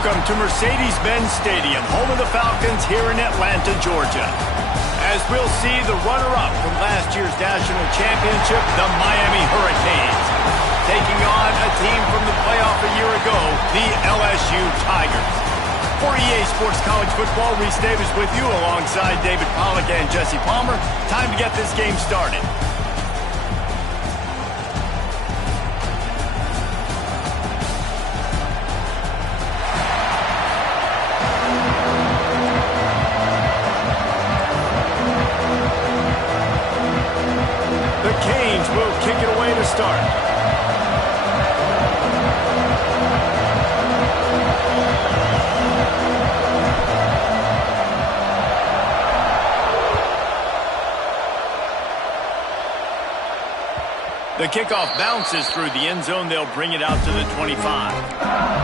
Welcome to Mercedes-Benz Stadium, home of the Falcons here in Atlanta, Georgia. As we'll see the runner-up from last year's national championship, the Miami Hurricanes, taking on a team from the playoff a year ago, the LSU Tigers. For EA Sports College Football, Reese Davis with you alongside David Pollack and Jesse Palmer. Time to get this game started. Will kick it away to start. The kickoff bounces through the end zone. They'll bring it out to the 25.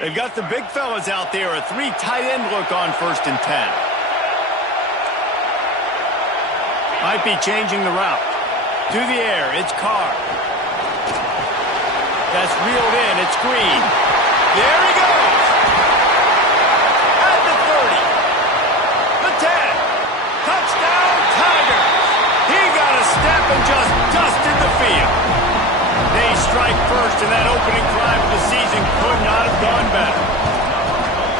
They've got the big fellas out there, a 3 tight end look on 1st and 10. Might be changing the route. To the air, it's Carr. That's reeled in, it's Green. There he goes! At the 30. The 10. Touchdown, Tigers! He got a step and just dusted the field. They strike first, and that opening drive of the season could not have gone better.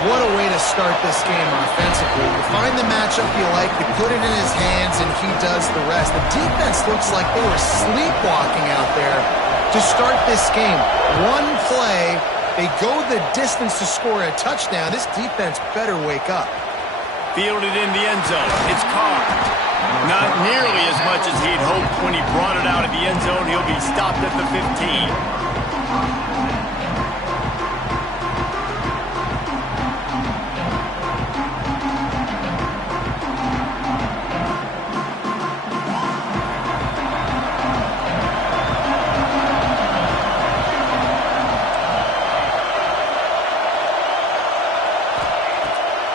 What a way to start this game offensively. You find the matchup you like, you put it in his hands, and he does the rest. The defense looks like they were sleepwalking out there to start this game. One play, they go the distance to score a touchdown. This defense better wake up. Fielded in the end zone. It's Carr. Not nearly as much as he'd hoped when he brought it out of the end zone. He'll be stopped at the 15.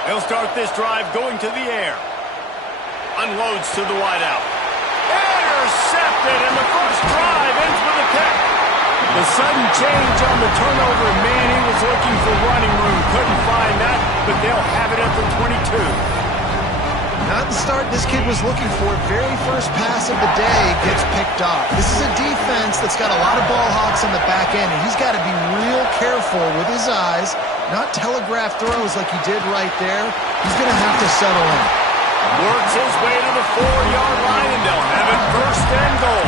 They'll start this drive going to the air. Unloads to the wideout. Intercepted, and the first drive ends with a pick. The sudden change on the turnover, man, he was looking for running room. Couldn't find that, but they'll have it at the 22. Not the start this kid was looking for. Very first pass of the day gets picked off. This is a defense that's got a lot of ball hawks on the back end, and he's got to be real careful with his eyes, not telegraph throws like he did right there. He's going to have to settle in. Works his way to the 4-yard line, and they'll have it 1st and goal.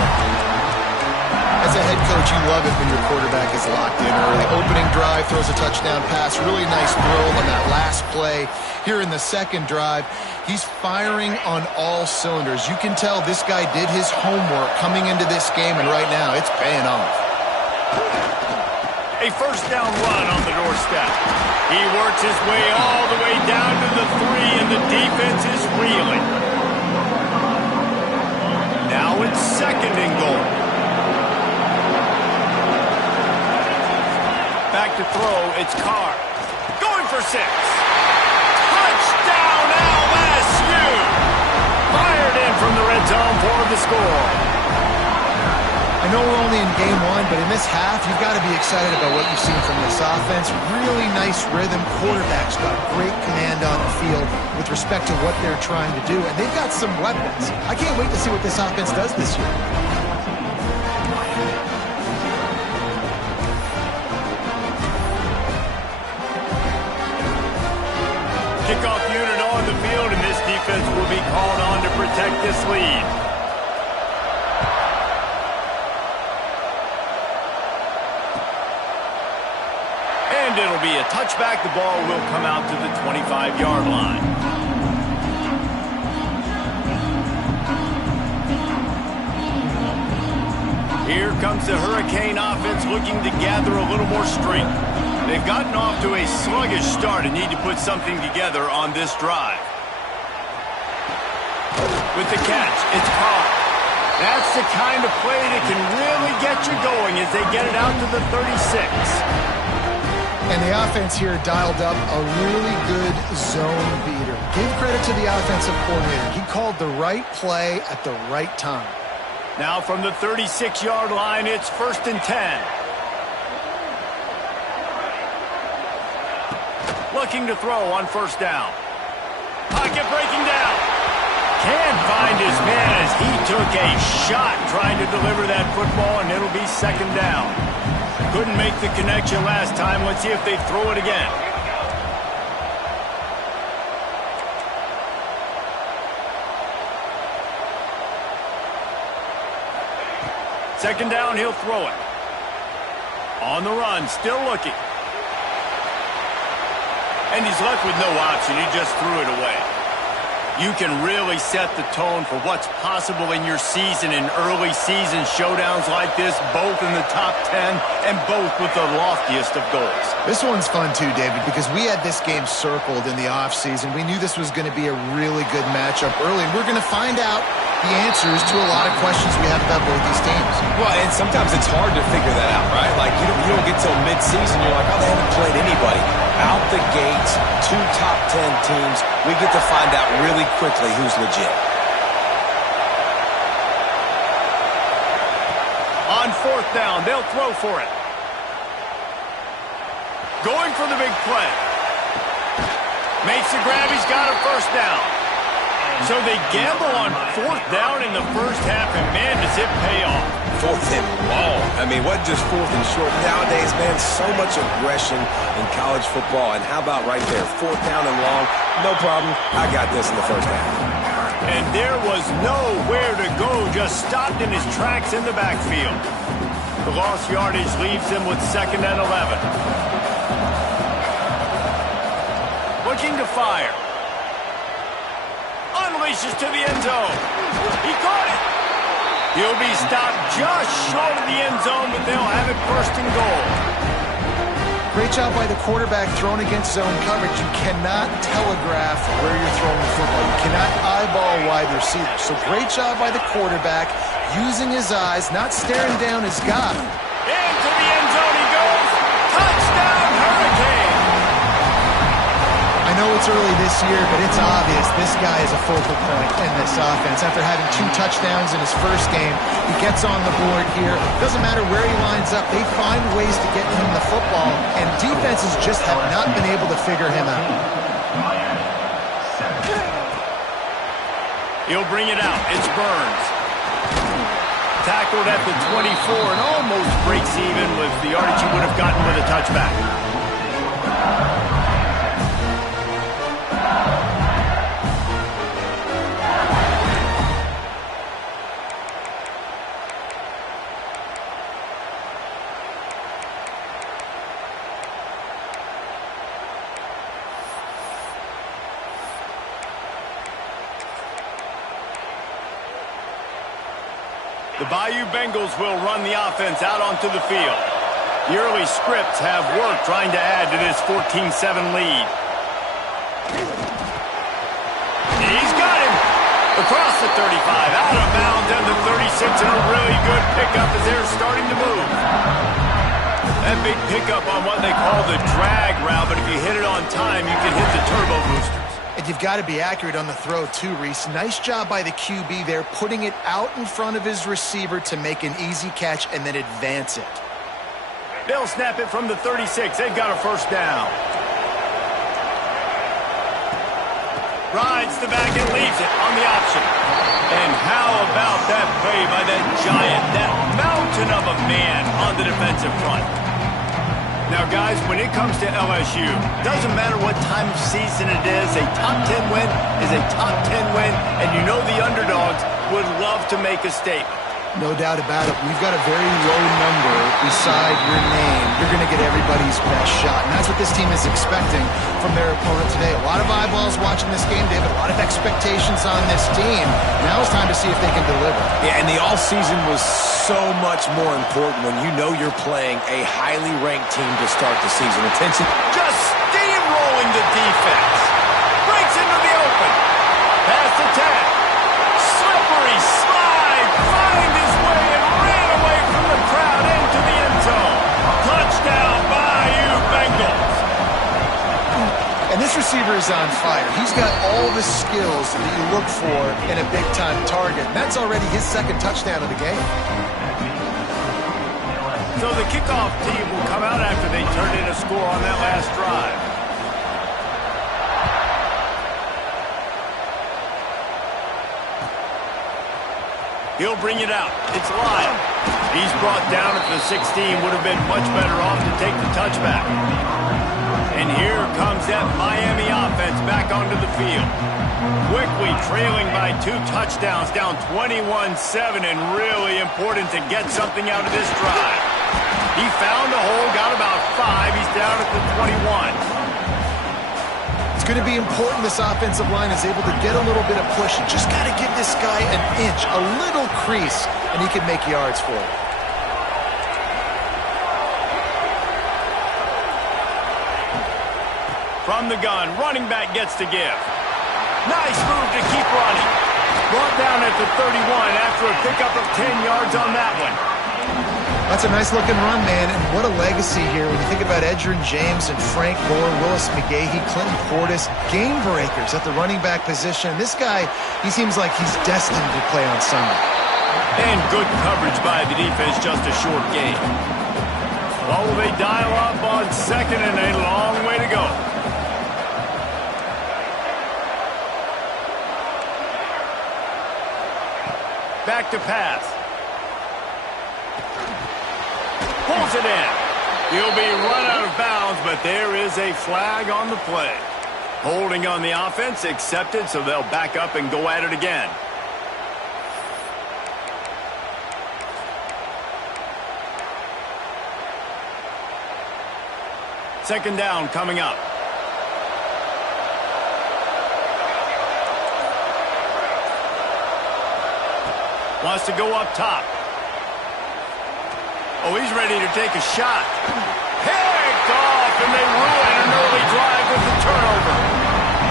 As a head coach, you love it when your quarterback is locked in early. Opening drive, throws a touchdown pass. Really nice throw on that last play. Here in the second drive, he's firing on all cylinders. You can tell this guy did his homework coming into this game, and right now it's paying off. A 1st down run on the doorstep. He works his way all the way down to the 3, and the defense is reeling. Now it's 2nd and goal. Back to throw, it's Carr. Going for 6. Touchdown, LSU! Fired in from the red zone for the score. I know we're only in game 1, but in this half, you've got to be excited about what you've seen from this offense. Really nice rhythm. Quarterback's got great command on the field with respect to what they're trying to do, and they've got some weapons. I can't wait to see what this offense does this year. Kickoff unit on the field, and this defense will be called on to protect this lead. And it'll be a touchback. The ball will come out to the 25-yard line. Here comes the Hurricane offense looking to gather a little more strength. They've gotten off to a sluggish start and need to put something together on this drive. With the catch, it's Carr. That's the kind of play that can really get you going as they get it out to the 36. And the offense here dialed up a really good zone beater. Give credit to the offensive coordinator. He called the right play at the right time. Now from the 36-yard line, it's 1st and 10. Looking to throw on 1st down. Pocket breaking down. Can't find his man as he took a shot trying to deliver that football, and it'll be 2nd down. Couldn't make the connection last time. Let's see if they throw it again. Second down, he'll throw it. On the run, still looking. And he's left with no option. He just threw it away. You can really set the tone for what's possible in your season in early season showdowns like this, both in the top 10 and both with the loftiest of goals. This one's fun too, David, because we had this game circled in the offseason. We knew this was going to be a really good matchup early, and we're going to find out the answers to a lot of questions we have about both these teams. Well, and sometimes it's hard to figure that out, right? Like, you don't get till mid-season, you're like, oh, they haven't played anybody. Out the gates, 2 top 10 teams, we get to find out really quickly who's legit. On 4th down, they'll throw for it. Going for the big play. Makes the grab, he's got a 1st down. So they gamble on 4th down in the first half, and man, does it pay off. 4th and long. I mean, what just 4th and short? Nowadays, man, so much aggression in college football. And how about right there, 4th down and long? No problem. I got this in the first half. And there was nowhere to go, just stopped in his tracks in the backfield. The lost yardage leaves him with 2nd and 11. Looking to fire. Unleashes to the end zone. He caught it. He'll be stopped just short of the end zone, but they'll have it 1st and goal. Great job by the quarterback throwing against zone coverage. You cannot telegraph where you're throwing the football. You cannot eyeball wide receivers. So great job by the quarterback using his eyes, not staring down his guy. Into the end zone he goes. Touchdown, Hurricane. I know it's early this year, but it's obvious this guy is a focal point in this offense. After having 2 touchdowns in his first game, he gets on the board here. Doesn't matter where he lines up, they find ways to get him the football, and defenses just have not been able to figure him out. He'll bring it out. It's Burns. Tackled at the 24 and almost breaks even with the yardage he would have gotten with a touchback. The Bayou Bengals will run the offense out onto the field. The early scripts have worked trying to add to this 14-7 lead. He's got him across the 35, out of bounds at the 36, and a really good pickup as they're starting to move. That big pickup on what they call the drag route, but if you hit it on time, you can hit the turbo boosters. And you've got to be accurate on the throw too, Reese. Nice job by the QB there, putting it out in front of his receiver to make an easy catch and then advance it. They'll snap it from the 36. They've got a 1st down. Rides the back and leaves it on the option. And how about that play by that giant, that mountain of a man on the defensive front? Now, guys, when it comes to LSU, doesn't matter what time of season it is, a top 10 win is a top 10 win, and you know the underdogs would love to make a statement. No doubt about it. We've got a very low number beside your name. You're going to get everybody's best shot, and that's what this team is expecting from their opponent today. A lot of eyeballs watching this game, David. A lot of expectations on this team. Now it's time to see if they can deliver. Yeah, and the offseason was so much more important when you know you're playing a highly ranked team to start the season. Attention. Just steamrolling the defense. Breaks into the open. Pass attack. Slippery slide. is on fire. He's got all the skills that you look for in a big-time target. And that's already his second touchdown of the game. So the kickoff team will come out after they turn in a score on that last drive. He'll bring it out. It's Lyle. He's brought down at the 16. Would have been much better off to take the touchback. And here comes that Miami offense back onto the field. Quickly trailing by 2 touchdowns, down 21-7, and really important to get something out of this drive. He found a hole, got about 5. He's down at the 21. It's going to be important this offensive line is able to get a little bit of push. You just got to give this guy an inch, a little crease, and he can make yards for it. From the gun, running back gets to give. Nice move to keep running. Brought down at the 31 after a pickup of 10 yards on that one. That's a nice-looking run, man, and what a legacy here. When you think about Edgerrin James and Frank Gore, Willis McGahee, Clinton Portis, game breakers at the running back position. This guy, he seems like he's destined to play on Sunday. And good coverage by the defense, just a short gain. Well, they dial up on second and a long way to go. Back to pass. Pulls it in. He'll be run out of bounds, but there is a flag on the play. Holding on the offense, accepted, so they'll back up and go at it again. Second down coming up. Wants to go up top. Oh, he's ready to take a shot. Picked off, and they ruin an early drive with the turnover.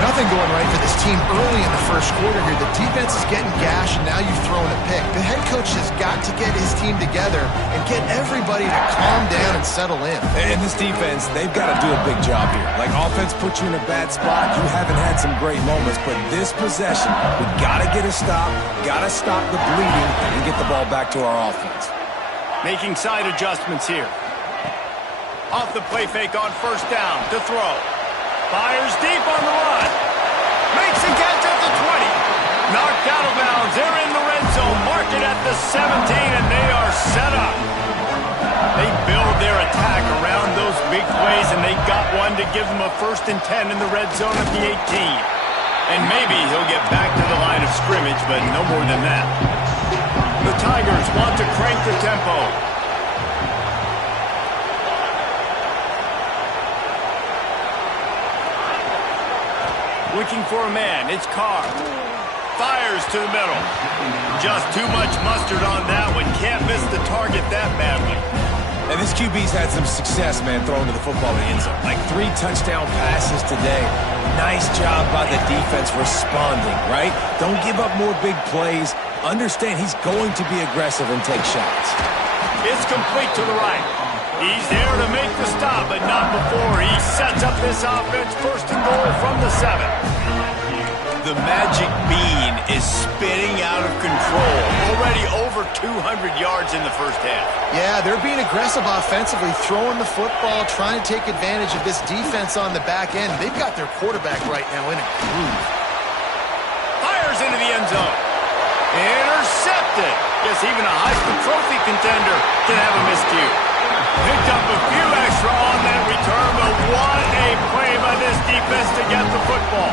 Nothing going right for this team early in the first quarter here. The defense is getting gashed, and now you've thrown a pick. The head coach has got to get his team together and get everybody to calm down and settle in. And this defense, they've got to do a big job here. Like, offense puts you in a bad spot. You haven't had some great moments, but this possession, we got to get a stop, got to stop the bleeding, and get the ball back to our offense. Making side adjustments here. Off the play fake on first down to throw. Fires deep on the run. Makes a catch at the 20. Knocked out of bounds. They're in the red zone. Mark it at the 17, and they are set up. They build their attack around those big plays, and they got one to give them a 1st and 10 in the red zone at the 18. And maybe he'll get back to the line of scrimmage, but no more than that. The Tigers want to crank the tempo. Looking for a man. It's Carr. Fires to the middle. Just too much mustard on that one. Can't miss the target that badly. And this QB's had some success, man, throwing to the football in the end zone. Like 3 touchdown passes today. Nice job by the defense responding, right? Don't give up more big plays. Understand he's going to be aggressive and take shots. It's complete to the right. He's there to make the stop, but not before. He sets up this offense 1st and goal from the 7. The magic bean is spinning out of control. Already over 200 yards in the first half. Yeah, they're being aggressive offensively, throwing the football, trying to take advantage of this defense on the back end. They've got their quarterback right now in a groove. Fires into the end zone. Intercepted. Guess even a Heisman Trophy contender can have a miscue. Picked up a few extra on that return, but what a play by this defense to get the football.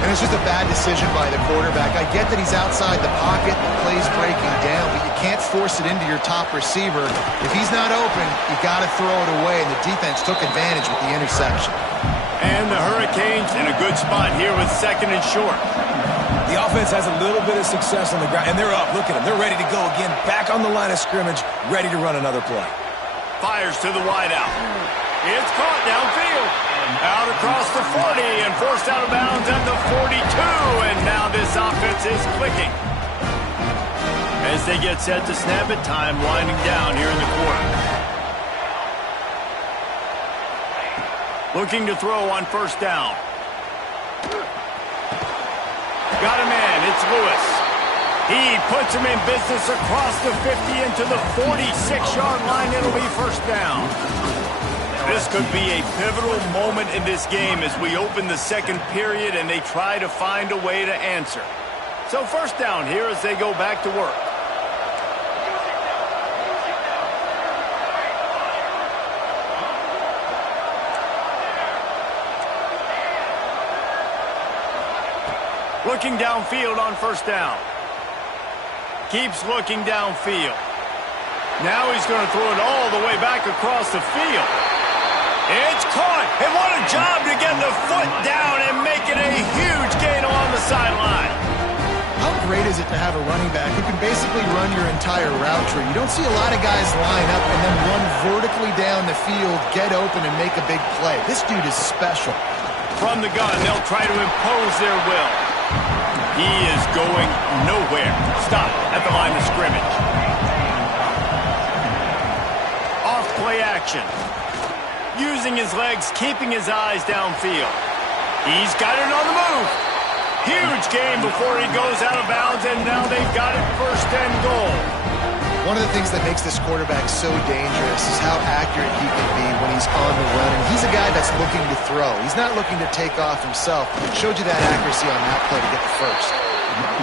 And it's just a bad decision by the quarterback. I get that he's outside the pocket, the play's breaking down, but you can't force it into your top receiver. If he's not open, you got to throw it away, and the defense took advantage with the interception. And the Hurricanes in a good spot here with 2nd and short. The offense has a little bit of success on the ground, and they're up. Look at them. They're ready to go again, back on the line of scrimmage, ready to run another play. Fires to the wideout. It's caught downfield. Out across the 40 and forced out of bounds at the 42. And now this offense is clicking. As they get set to snap it, time winding down here in the quarter. Looking to throw on first down. Got a man. It's Lewis. He puts him in business across the 50 into the 46-yard line. It'll be first down. This could be a pivotal moment in this game as we open the second period and they try to find a way to answer. So first down here as they go back to work. Looking downfield on first down. Keeps looking downfield. Now he's going to throw it all the way back across the field. It's caught. And what a job to get the foot down and make it a huge gain along the sideline. How great is it to have a running back who can basically run your entire route tree? You don't see a lot of guys line up and then run vertically down the field, get open, and make a big play. This dude is special. From the gun, they'll try to impose their will. He is going nowhere. Stop at the line of scrimmage. Off play action. Using his legs, keeping his eyes downfield. He's got it on the move. Huge gain before he goes out of bounds, and now they've got it first and goal. One of the things that makes this quarterback so dangerous is how accurate he can be when he's on the run. And he's a guy that's looking to throw. He's not looking to take off himself. Showed you that accuracy on that play to get the first.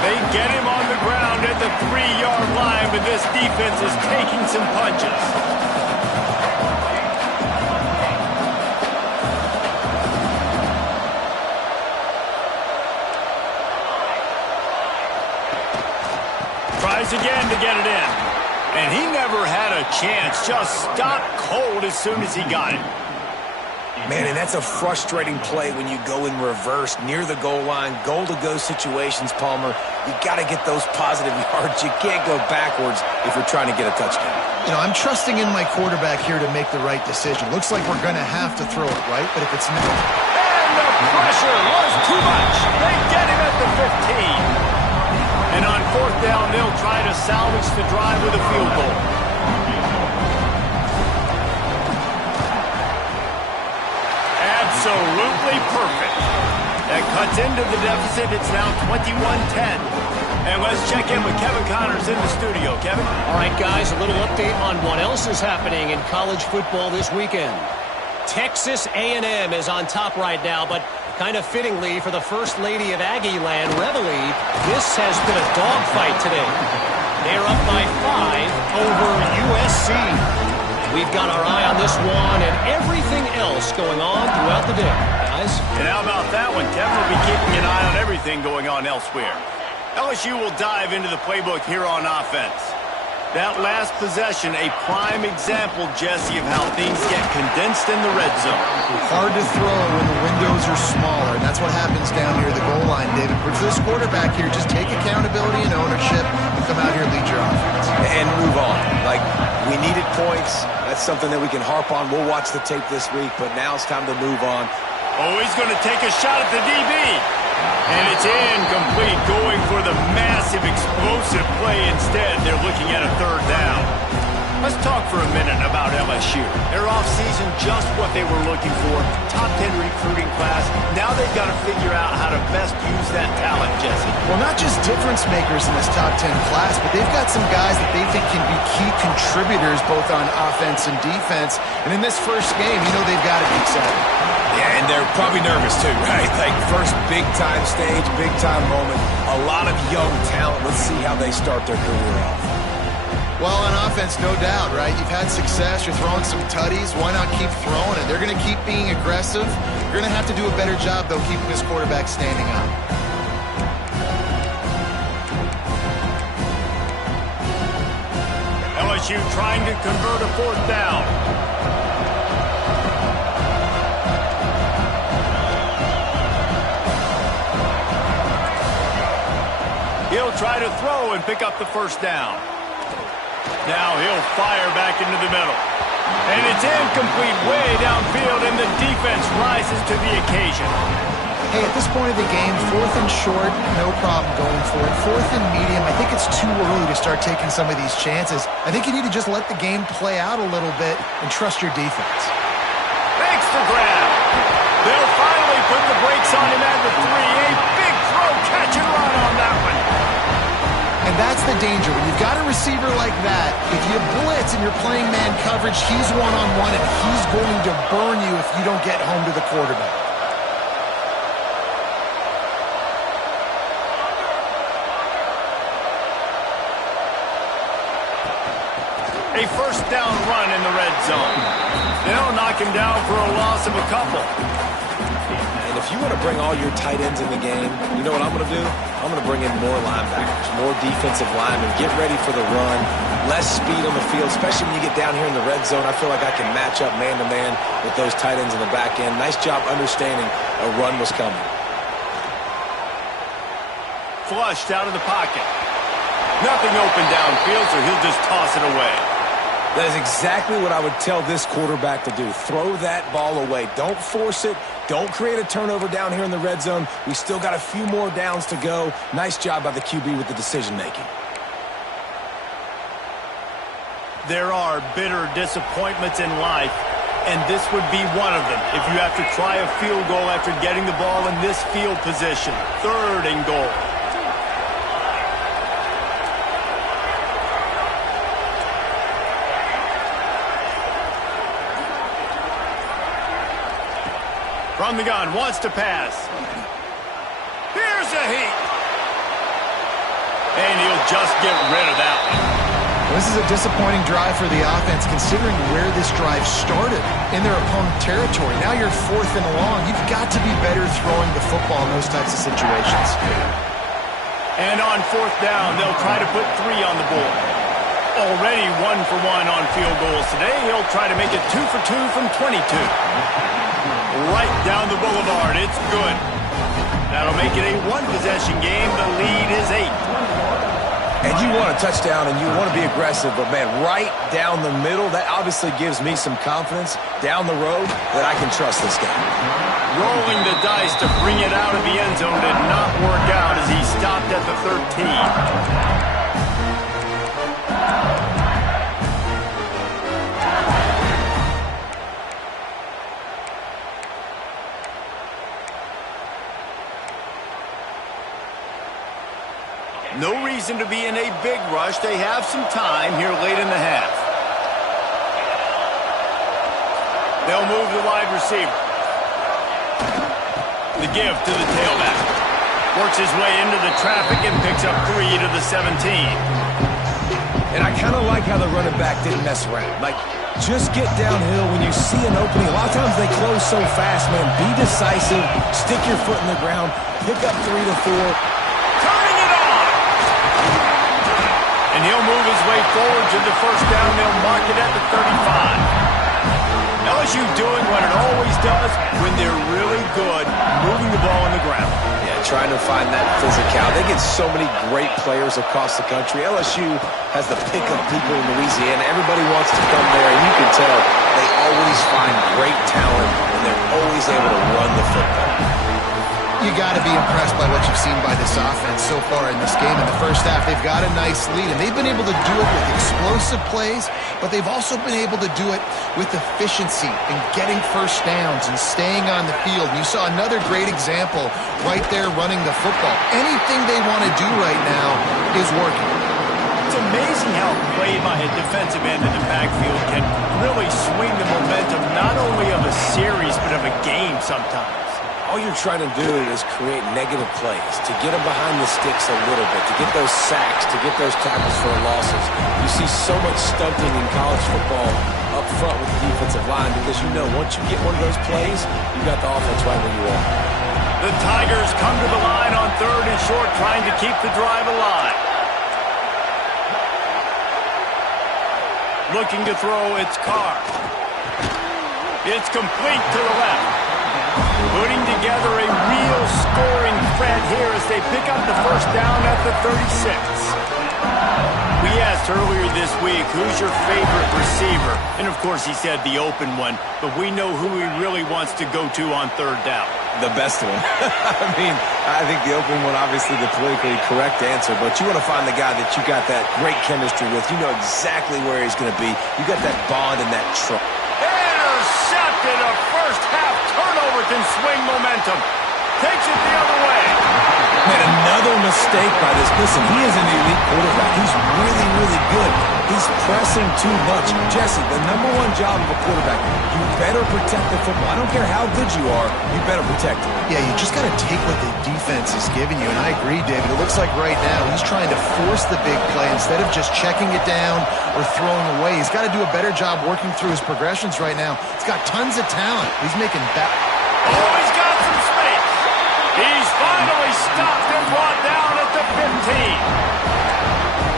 They get him on the ground at the 3-yard line, but this defense is taking some punches. Tries again to get it in. And he never had a chance. Just stopped cold as soon as he got it. Man, and that's a frustrating play when you go in reverse near the goal line, goal-to-go situations, Palmer. You got to get those positive yards. You can't go backwards if you're trying to get a touchdown. You know, I'm trusting in my quarterback here to make the right decision. Looks like we're going to have to throw it, right? But if it's not... And the pressure was too much. They get him at the 15. And on fourth down, they'll try to salvage the drive with a field goal. Absolutely perfect. That cuts into the deficit. It's now 21-10. And let's check in with Kevin Connors in the studio. Kevin? All right, guys, a little update on what else is happening in college football this weekend. Texas A&M is on top right now, but kind of fittingly for the First Lady of Aggie Land, Reveille, this has been a dogfight today. They're up by 5 over USC. We've got our eye on this one and everything else going on throughout the day, guys. And how about that one? Kevin will be keeping an eye on everything going on elsewhere. LSU will dive into the playbook here on offense. That last possession, a prime example, Jesse, of how things get condensed in the red zone. Hard to throw when the windows are smaller, and that's what happens down near the goal line, David. But for this quarterback here, just take accountability and ownership and come out here and lead your offense. And move on. Like, we needed points. That's something that we can harp on. We'll watch the tape this week, but now it's time to move on. Oh, he's going to take a shot at the DB. And it's incomplete, going for the massive explosive play instead. They're looking at a third down. Let's talk for a minute about LSU. Their offseason, just what they were looking for. Top 10 recruiting class. Now they've got to figure out how to best use that talent, Jesse. Well, not just difference makers in this top 10 class, but they've got some guys that they think can be key contributors both on offense and defense. And in this first game, you know they've got to be excited. Yeah, and they're probably nervous too, right? Like, first big-time stage, big-time moment. A lot of young talent. Let's see how they start their career off. Well, on offense, no doubt, right? You've had success. You're throwing some tutties. Why not keep throwing it? They're going to keep being aggressive. You're going to have to do a better job, though, keeping this quarterback standing up. LSU trying to convert a fourth down. He'll try to throw and pick up the first down. Now he'll fire back into the middle. And it's incomplete way downfield, and the defense rises to the occasion. Hey, at this point of the game, 4th and short, no problem going for it. 4th and medium, I think it's too early to start taking some of these chances. I think you need to just let the game play out a little bit and trust your defense. Makes the grab. They'll finally put the brakes on him at the 3. A big throw, catch and run on that one. And that's the danger. When you've got a receiver like that, if you blitz and you're playing man coverage, he's one-on-one, and he's going to burn you if you don't get home to the quarterback. A first down run in the red zone. They'll knock him down for a loss of a couple. And if you want to bring all your tight ends in the game, you know what I'm going to do? I'm going to bring in more linebackers, more defensive linemen, get ready for the run, less speed on the field, especially when you get down here in the red zone. I feel like I can match up man-to-man with those tight ends in the back end. Nice job understanding a run was coming. Flushed out of the pocket. Nothing open downfield, so he'll just toss it away. That is exactly what I would tell this quarterback to do. Throw that ball away. Don't force it. Don't create a turnover down here in the red zone. We still got a few more downs to go. Nice job by the QB with the decision-making. There are bitter disappointments in life, and this would be one of them. If you have to try a field goal after getting the ball in this field position, 3rd and goal. From the gun, wants to pass. Here's a heat. And he'll just get rid of that one. This is a disappointing drive for the offense, considering where this drive started, in their opponent territory. Now you're 4th and long. You've got to be better throwing the football in those types of situations. And on 4th down, they'll try to put 3 on the board. Already 1 for 1 on field goals today. He'll try to make it 2 for 2 from 22. Right down the boulevard. It's good. That'll make it a 1-possession game. The lead is 8. And you want a touchdown and you want to be aggressive, but, man, right down the middle, that obviously gives me some confidence down the road that I can trust this guy. Rolling the dice to bring it out of the end zone did not work out as he stopped at the 13. No reason to be in a big rush. They have some time here late in the half. They'll move the wide receiver. The give to the tailback. Works his way into the traffic and picks up 3 to the 17. And I kind of like how the running back didn't mess around. Like, just get downhill when you see an opening. A lot of times they close so fast, man. Be decisive. Stick your foot in the ground. Pick up 3 to 4. And he'll move his way forward to the first down. They'll mark it at the 35. LSU doing what it always does when they're really good, moving the ball on the ground. Yeah, trying to find that physical. They get so many great players across the country. LSU has the pick of people in Louisiana. Everybody wants to come there, and you can tell they always find great talent, and they're always able to run the football. You got to be impressed by what you've seen by this offense so far in this game. In the first half, they've got a nice lead, and they've been able to do it with explosive plays, but they've also been able to do it with efficiency and getting first downs and staying on the field. And you saw another great example right there running the football. Anything they want to do right now is working. It's amazing how play by a defensive end of the backfield can really swing the momentum not only of a series but of a game sometimes. All you're trying to do is create negative plays, to get them behind the sticks a little bit, to get those sacks, to get those tackles for losses. You see so much stunting in college football up front with the defensive line because you know once you get one of those plays, you got the offense right where you are. The Tigers come to the line on 3rd and short, trying to keep the drive alive. Looking to throw, it's Carr. It's complete to the left. Putting together a real scoring threat here as they pick up the first down at the 36. We asked earlier this week, who's your favorite receiver? And, of course, he said the open one, but we know who he really wants to go to on 3rd down. The best one. I mean, I think the open one, obviously the politically correct answer, but you want to find the guy that you got that great chemistry with. You know exactly where he's going to be. You got that bond and that trust. There's intercepted. A first-half turnover can swing momentum. Takes it the other way. Made another mistake by this. Listen, he is an elite quarterback. He's really, really good. He's pressing too much. Jesse, the #1 job of a quarterback, you better protect the football. I don't care how good you are, you better protect it. Yeah, you just got to take what the defense is giving you, and I agree, David. It looks like right now he's trying to force the big play instead of just checking it down or throwing away. He's got to do a better job working through his progressions right now. He's got tons of talent. He's making that. Oh, he's got some space. He's finally stopped and brought down at the 15.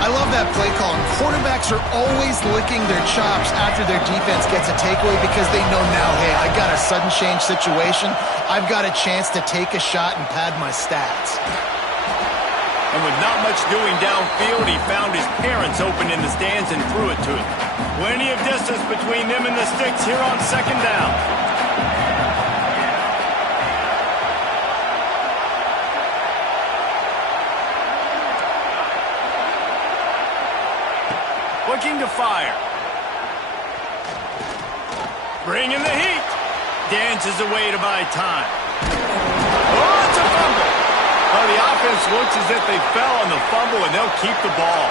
I love that play call. Quarterbacks are always licking their chops after their defense gets a takeaway because they know now, hey, I got a sudden change situation. I've got a chance to take a shot and pad my stats. And with not much doing downfield, he found his parents open in the stands and threw it to him. Plenty of distance between them and the sticks here on second down. Looking to fire. Bringing the heat. Dances away to buy time. Oh, it's a fumble. Well, the offense looks as if they fell on the fumble, and they'll keep the ball.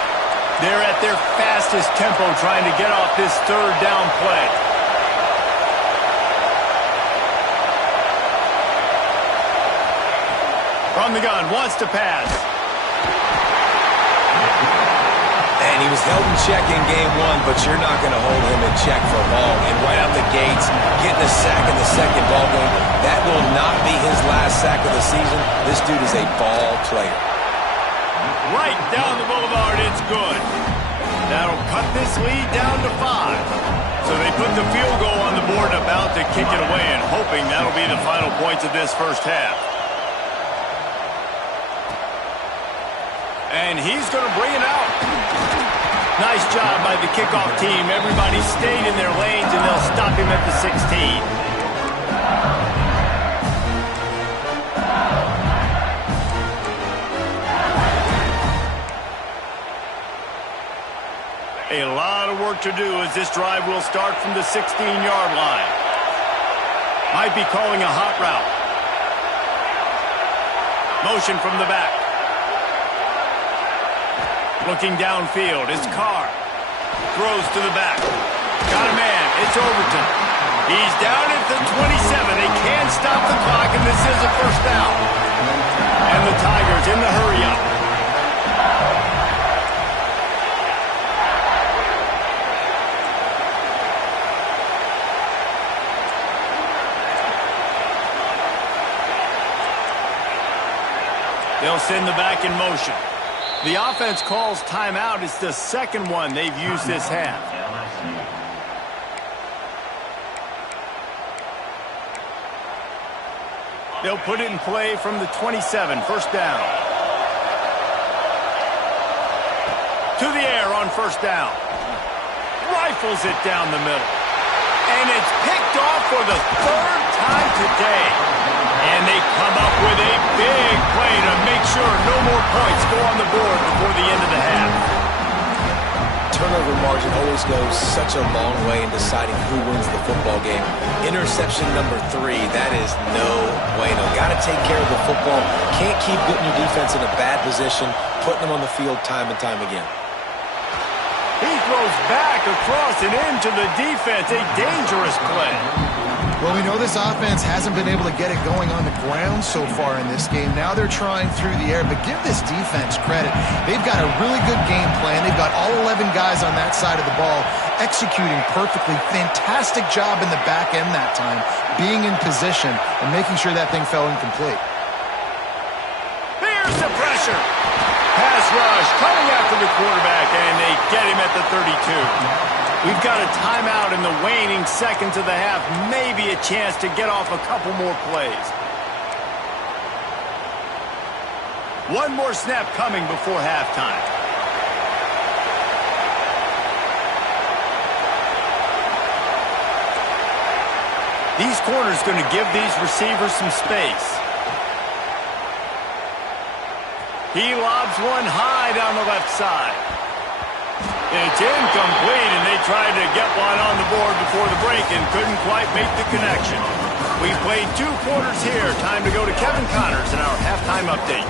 They're at their fastest tempo trying to get off this third down play. From the gun, wants to pass. And he was held in check in game 1, but you're not going to hold him in check for long. And right out the gates, getting a sack in the second ball game, that will not be his last sack of the season. This dude is a ball player. Right down the boulevard, it's good. That'll cut this lead down to 5. So they put the field goal on the board and about to kick it away and hoping that'll be the final points of this first half. And he's going to bring it out. Nice job by the kickoff team. Everybody stayed in their lanes, and they'll stop him at the 16. A lot of work to do as this drive will start from the 16-yard line. Might be calling a hot route. Motion from the back. Looking downfield, it's Carr. Throws to the back. Got a man, it's Overton. He's down at the 27. They can't stop the clock, and this is a first down. And the Tigers in the hurry-up. They'll send the back in motion. The offense calls timeout. It's the second one they've used this half. They'll put it in play from the 27, first down. To the air on first down. Rifles it down the middle. And it's picked off for the third time today. And they come up with a big play to make sure no more points go on the board before the end of the half. Turnover margin always goes such a long way in deciding who wins the football game. Interception number 3, that is no bueno. Got to take care of the football. Can't keep putting your defense in a bad position, putting them on the field time and time again. He throws back across and into the defense. A dangerous play. Well, we know this offense hasn't been able to get it going on the ground so far in this game. Now they're trying through the air, but give this defense credit. They've got a really good game plan. They've got all 11 guys on that side of the ball executing perfectly. Fantastic job in the back end that time, being in position and making sure that thing fell incomplete. Here's the pressure. Pass rush coming after the quarterback, and they get him at the 32. We've got a timeout in the waning seconds of the half. Maybe a chance to get off a couple more plays. One more snap coming before halftime. These corners going to give these receivers some space. He lobs one high down the left side. It's incomplete, and they tried to get one on the board before the break and couldn't quite make the connection. We played 2 quarters here. Time to go to Kevin Connors in our halftime update.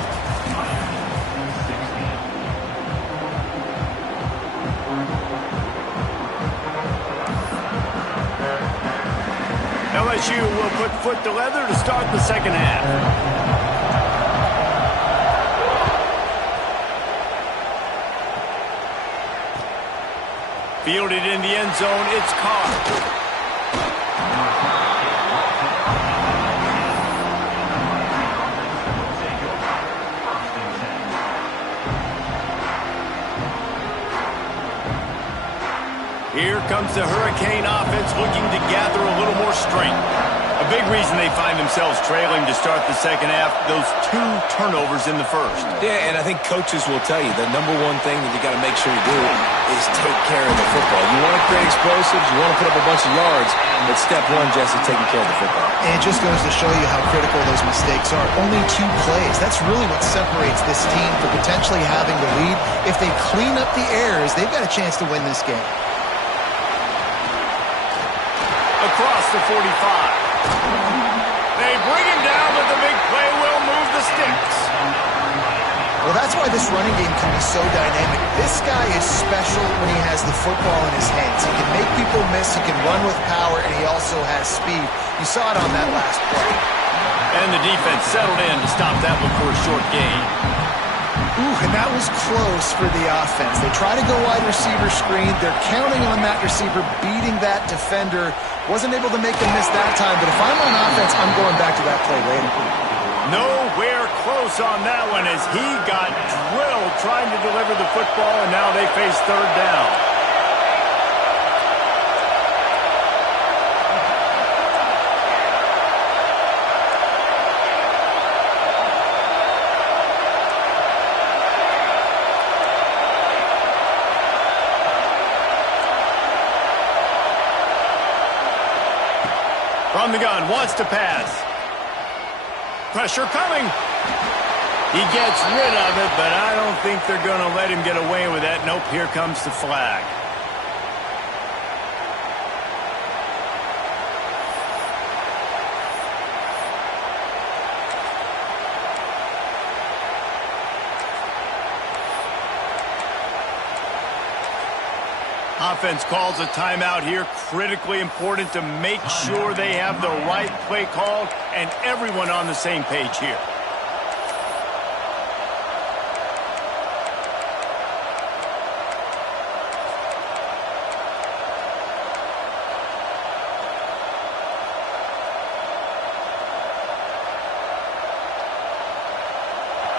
LSU will put foot to leather to start the second half. Fielded in the end zone, it's Carr. Here comes the Hurricane offense looking to gather a little more strength. A big reason they find themselves trailing to start the second half, those 2 turnovers in the first. Yeah, and I think coaches will tell you the number one thing that you got to make sure you do is take care of the football. You want to create explosives, you want to put up a bunch of yards, but step one, Jesse, taking care of the football. And it just goes to show you how critical those mistakes are. Only 2 plays. That's really what separates this team from potentially having the lead. If they clean up the errors, they've got a chance to win this game. Across the 45. They bring him down, but the big play will move the sticks. Well, that's why this running game can be so dynamic. This guy is special when he has the football in his hands. He can make people miss, he can run with power, and he also has speed. You saw it on that last play. And the defense settled in to stop that one for a short gain. Ooh, and that was close for the offense. They try to go wide receiver screen. They're counting on that receiver beating that defender. Wasn't able to make him miss that time, but if I'm on offense, I'm going back to that play later. Nowhere close on that one as he got drilled trying to deliver the football, and now they face third down. From the gun, wants to pass. Pressure coming. He gets rid of it, but I don't think they're going to let him get away with that. Nope, here comes the flag. Offense calls a timeout here. Critically important to make sure they have the right play called and everyone on the same page here.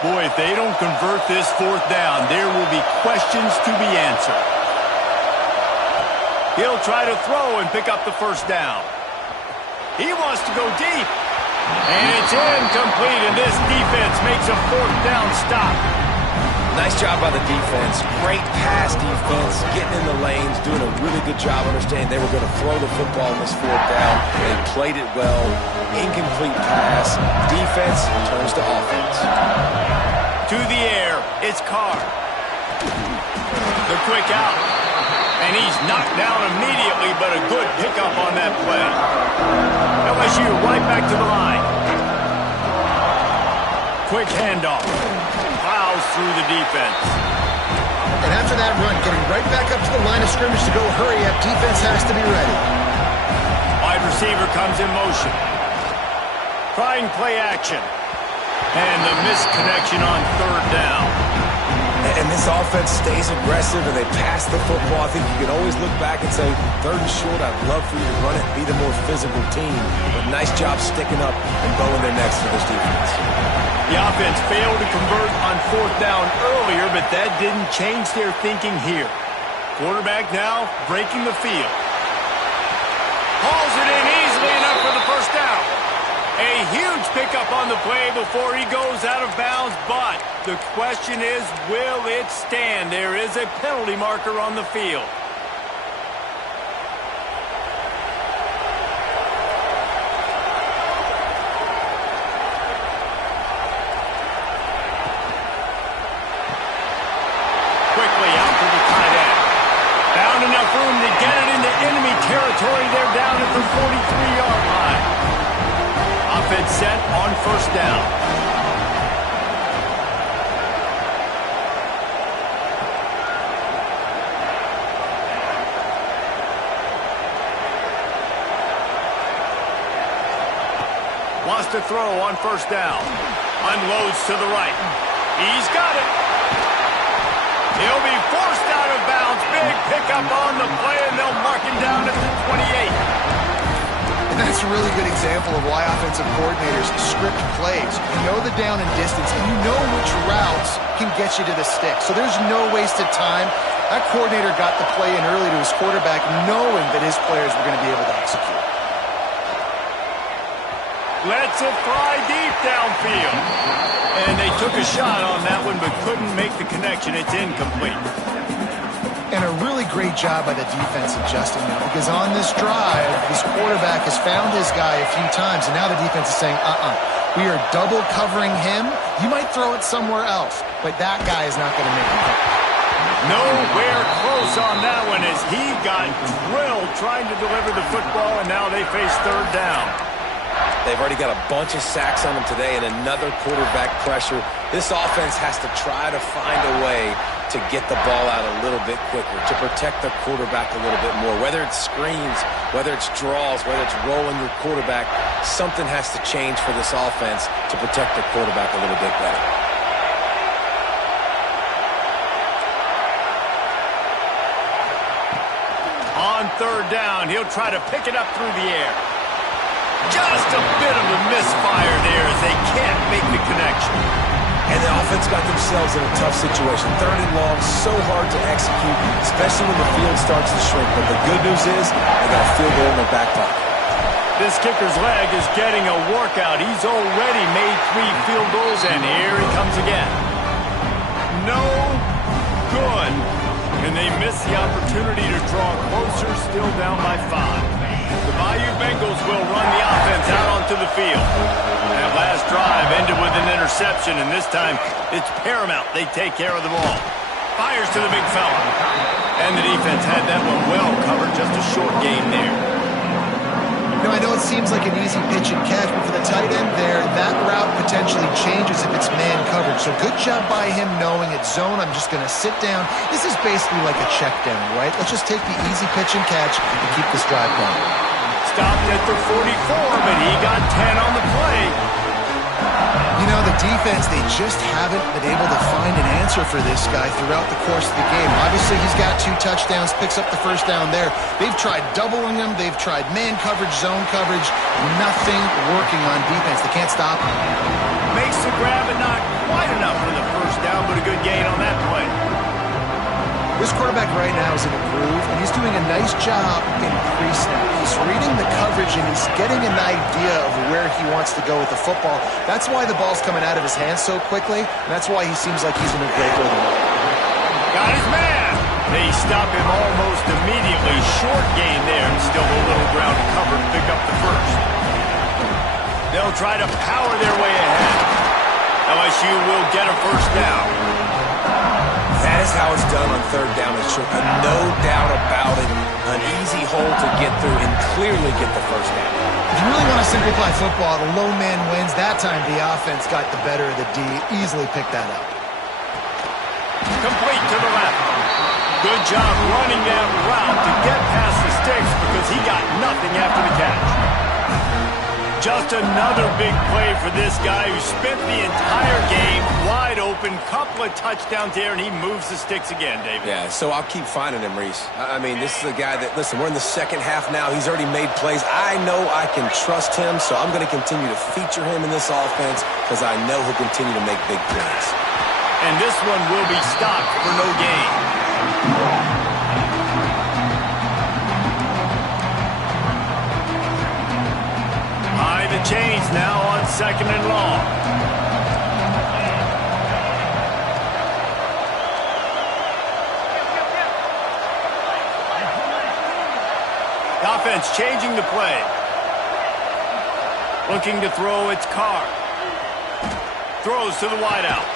Boy, if they don't convert this 4th down, there will be questions to be answered. He'll try to throw and pick up the 1st down. He wants to go deep. And it's incomplete, and this defense makes a 4th down stop. Nice job by the defense. Great pass defense, getting in the lanes, doing a really good job understanding they were going to throw the football on this 4th down. They played it well. Incomplete pass. Defense turns to offense. To the air, it's Carr. The quick out. And he's knocked down immediately, but a good pickup on that play. LSU right back to the line. Quick handoff. Plows through the defense. And after that run, getting right back up to the line of scrimmage to go hurry up, defense has to be ready. Wide receiver comes in motion. Trying play action. And the missed connection on 3rd down. And this offense stays aggressive and they pass the football. I think you can always look back and say, 3rd and short, I'd love for you to run it, be the more physical team. But nice job sticking up and bowing their necks to this defense. The offense failed to convert on 4th down earlier, but that didn't change their thinking here. Quarterback now breaking the field. Hauls it in easily enough for the 1st down. A huge pickup on the play before he goes out of bounds, but the question is, will it stand? There is a penalty marker on the field. Quickly out to the tight end. Found enough room to get territory. They're down at the 43-yard line. Offense set on first down. Wants to throw on first down. Unloads to the right. He's got it. He'll be forced out of bounds. Big pickup on the play, and they'll mark him down at the 28. And that's a really good example of why offensive coordinators script plays. You know the down and distance, and you know which routes can get you to the stick. So there's no wasted time. That coordinator got the play in early to his quarterback, knowing that his players were going to be able to execute. Lets it fly deep downfield. And they took a shot on that one, but couldn't make the connection. It's incomplete. And a really great job by the defense adjusting now, because on this drive, this quarterback has found his guy a few times, and now the defense is saying, we are double covering him. You might throw it somewhere else, but that guy is not going to make it. Nowhere close on that one as he got drilled trying to deliver the football, and now they face third down. They've already got a bunch of sacks on them today and another quarterback pressure. This offense has to try to find a way to get the ball out a little bit quicker, to protect the quarterback a little bit more. Whether it's screens, whether it's draws, whether it's rolling your quarterback, something has to change for this offense to protect the quarterback a little bit better. On third down, he'll try to pick it up through the air. Just a bit of a misfire there as they can't make the connection. And the offense got themselves in a tough situation. Third and long, so hard to execute, especially when the field starts to shrink. But the good news is they got a field goal in their back pocket. This kicker's leg is getting a workout. He's already made 3 field goals, and here he comes again. No good. And they miss the opportunity to draw closer, still down by 5. The Bayou Bengals will run the offense out onto the field. That last drive ended with an interception, and this time it's paramount they take care of the ball. Fires to the big fella. And the defense had that one well covered, just a short game there. You know, I know it seems like an easy pitch and catch, but for the tight end there, that route potentially changes if it's man coverage. So good job by him knowing it's zone. I'm just going to sit down. This is basically like a check down, right? Let's just take the easy pitch and catch and keep this drive going. Stopped at the 44, but he got 10 on the play. You know, the defense, they just haven't been able to find an answer for this guy throughout the course of the game. Obviously, he's got 2 touchdowns, picks up the first down there. They've tried doubling him. They've tried man coverage, zone coverage. Nothing working on defense. They can't stop him. Makes the grab and not quite enough for the first down, but a good gain on that play. This quarterback right now is in a groove, and he's doing a nice job in pre-snap. He's reading the coverage, and he's getting an idea of where he wants to go with the football. That's why the ball's coming out of his hands so quickly, and that's why he seems like he's in a great rhythm. Got his man. They stop him almost immediately. Short gain there, and still a little ground to cover to pick up the first. They'll try to power their way ahead. LSU will get a first down. That is how it's done on third down. It's true. No doubt about it. An easy hole to get through and clearly get the first down. If you really want to simplify football, the lone man wins. That time the offense got the better of the D. Easily picked that up. Complete to the left. Good job running that route to get past the sticks because he got nothing after the catch. Just another big play for this guy who spent the entire game wide open. Couple of touchdowns there, and he moves the sticks again, David. Yeah, so I'll keep finding him, Reese. I mean, this is a guy that, listen, we're in the second half now. He's already made plays. I know I can trust him, so I'm going to continue to feature him in this offense because I know he'll continue to make big plays. And this one will be stopped for no gain. High the chains now on second and long. The offense changing the play. Looking to throw its Carr. Throws to the wideout.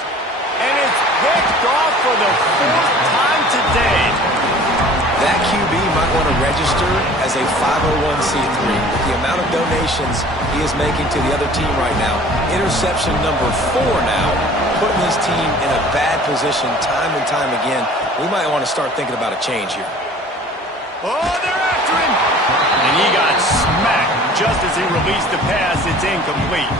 And it's picked off for the 4th time today. That QB might want to register as a 501c3. With the amount of donations he is making to the other team right now, interception number 4 now, putting his team in a bad position time and time again. We might want to start thinking about a change here. Oh, they're after him! And he got smacked just as he released the pass. It's incomplete.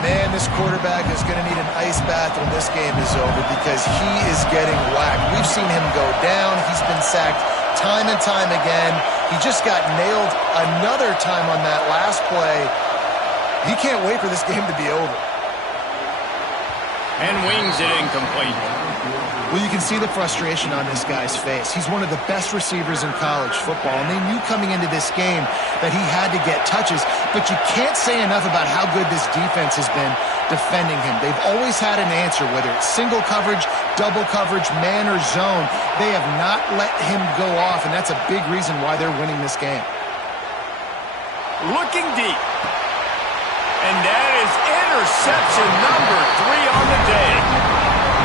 Man, this quarterback is going to need an ice bath when this game is over because he is getting whacked. We've seen him go down. He's been sacked time and time again. He just got nailed another time on that last play. He can't wait for this game to be over. And wings it incomplete. Well, you can see the frustration on this guy's face. He's one of the best receivers in college football, and they knew coming into this game that he had to get touches, but you can't say enough about how good this defense has been defending him. They've always had an answer, whether it's single coverage, double coverage, man or zone. They have not let him go off, and that's a big reason why they're winning this game. Looking deep. And that is interception number 3 on the day.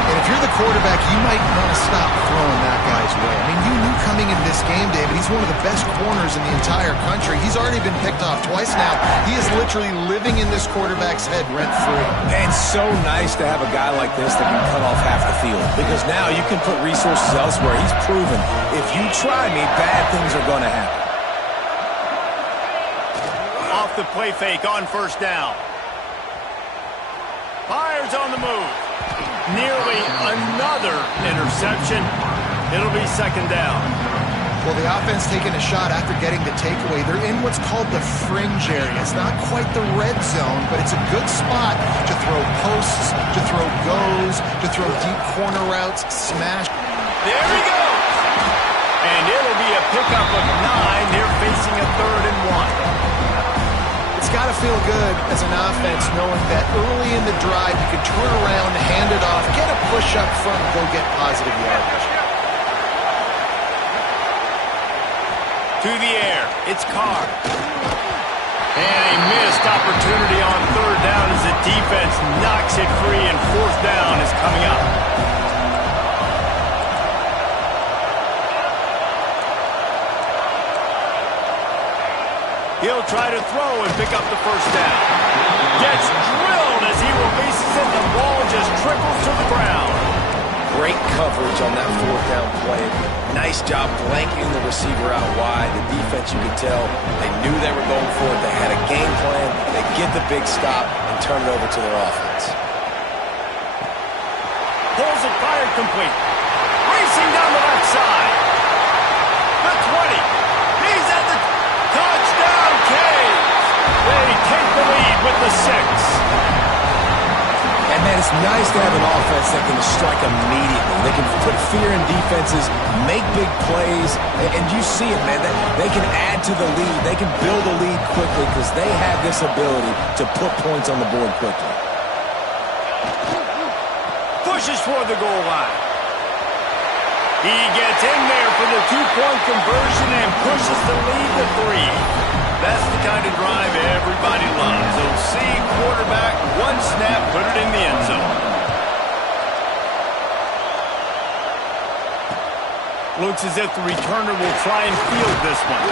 And if you're the quarterback, you might want to stop throwing that guy's way. I mean, you knew coming into this game, David, he's one of the best corners in the entire country. He's already been picked off twice now. He is literally living in this quarterback's head rent-free. And so nice to have a guy like this that can cut off half the field, because now you can put resources elsewhere. He's proven if you try me, bad things are going to happen. Off the play fake on first down. Fires on the move. Nearly another interception. It'll be second down. Well, the offense taking a shot after getting the takeaway. They're in what's called the fringe area. It's not quite the red zone, but it's a good spot to throw posts, to throw goes, to throw deep corner routes, smash. There he goes. And it'll be a pickup of 9. They're facing a 3rd and 1. It's got to feel good as an offense knowing that early in the drive you can turn around, hand it off, get a push up front, go get positive yardage. To the air, it's Carr. And a missed opportunity on 3rd down as the defense knocks it free, and 4th down is coming up. He'll try to throw and pick up the first down. Gets drilled as he releases it. The ball just trickles to the ground. Great coverage on that 4th down play. Nice job blanking the receiver out wide. The defense, you could tell, they knew they were going for it. They had a game plan. They get the big stop and turn it over to their offense. Pulls it fired complete. Racing down the left side. The 20. He's at the touchdown cage. They take the lead with the 6. And, man, it's nice to have an offense that can strike immediately. They can put fear in defenses, make big plays, and you see it, man. They can add to the lead. They can build a lead quickly because they have this ability to put points on the board quickly. Pushes for the goal line. He gets in there for the 2-point conversion and pushes the lead to 3. That's the kind of drive everybody loves. OC quarterback, 1 snap, put it in the end zone. Looks as if the returner will try and field this one.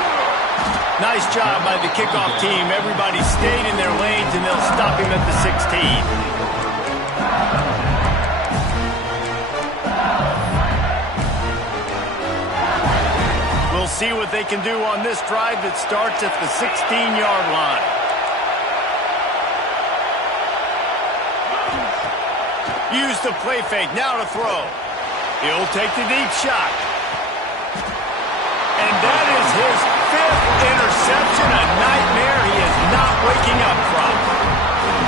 Nice job by the kickoff team. Everybody stayed in their lanes, and they'll stop him at the 16. We'll see what they can do on this drive that starts at the 16-yard line. Use the play fake, now to throw. He'll take the deep shot. And that is his 5th interception, a nightmare he is not waking up from.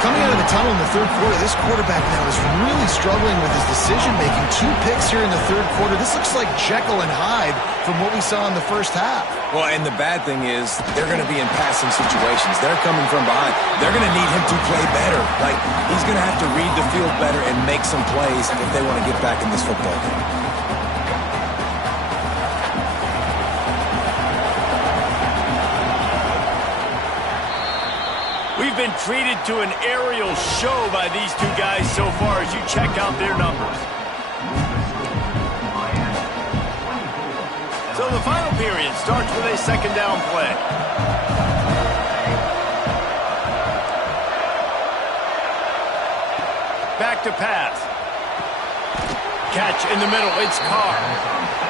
Coming out of the tunnel in the 3rd quarter, this quarterback now is really struggling with his decision-making. 2 picks here in the 3rd quarter. This looks like Jekyll and Hyde from what we saw in the first half. Well, and the bad thing is they're going to be in passing situations. They're coming from behind. They're going to need him to play better. Like, he's going to have to read the field better and make some plays if they want to get back in this football game. We've been treated to an aerial show by these 2 guys so far as you check out their numbers. So the final period starts with a second down play. Back to pass. Catch in the middle. It's Carr.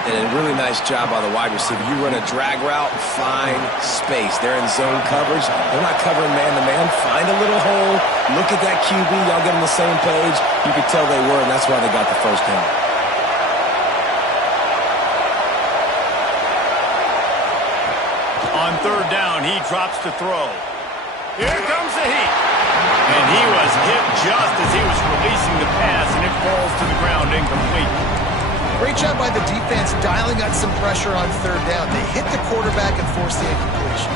And a really nice job by the wide receiver. You run a drag route, find space. They're in zone coverage. They're not covering man-to-man. Find a little hole. Look at that QB. Y'all get on the same page. You could tell they were, and that's why they got the first down. On third down, he drops to throw. Here comes the heat. And he was hit just as he was releasing the pass, and it falls to the ground incomplete. Great job by the defense dialing out some pressure on third down. They hit the quarterback and forced the incompletion.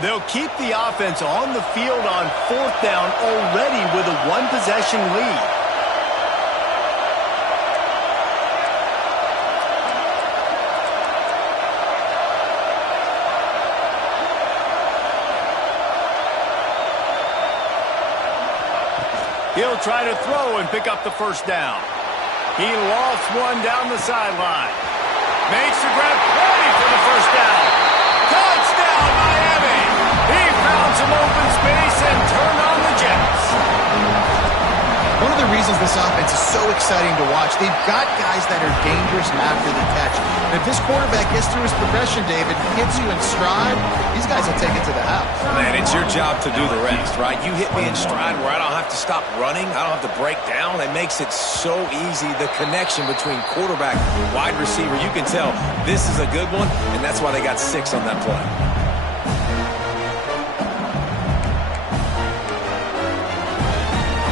They'll keep the offense on the field on fourth down already with a one-possession lead. He'll try to throw and pick up the first down. He lost one down the sideline. Makes the grab, ready for the first down. Touchdown, Miami! He found some open space and turned on the Jets. One of the reasons this offense is so exciting to watch, they've got guys that are dangerous after the catch. And if this quarterback gets through his progression, David, hits you in stride, these guys will take it to the house. Man, it's your job to do the rest, right? You hit me in stride where I don't have to stop running. I don't have to break down. It makes it so easy. The connection between quarterback, wide receiver, you can tell this is a good one, and that's why they got 6 on that play.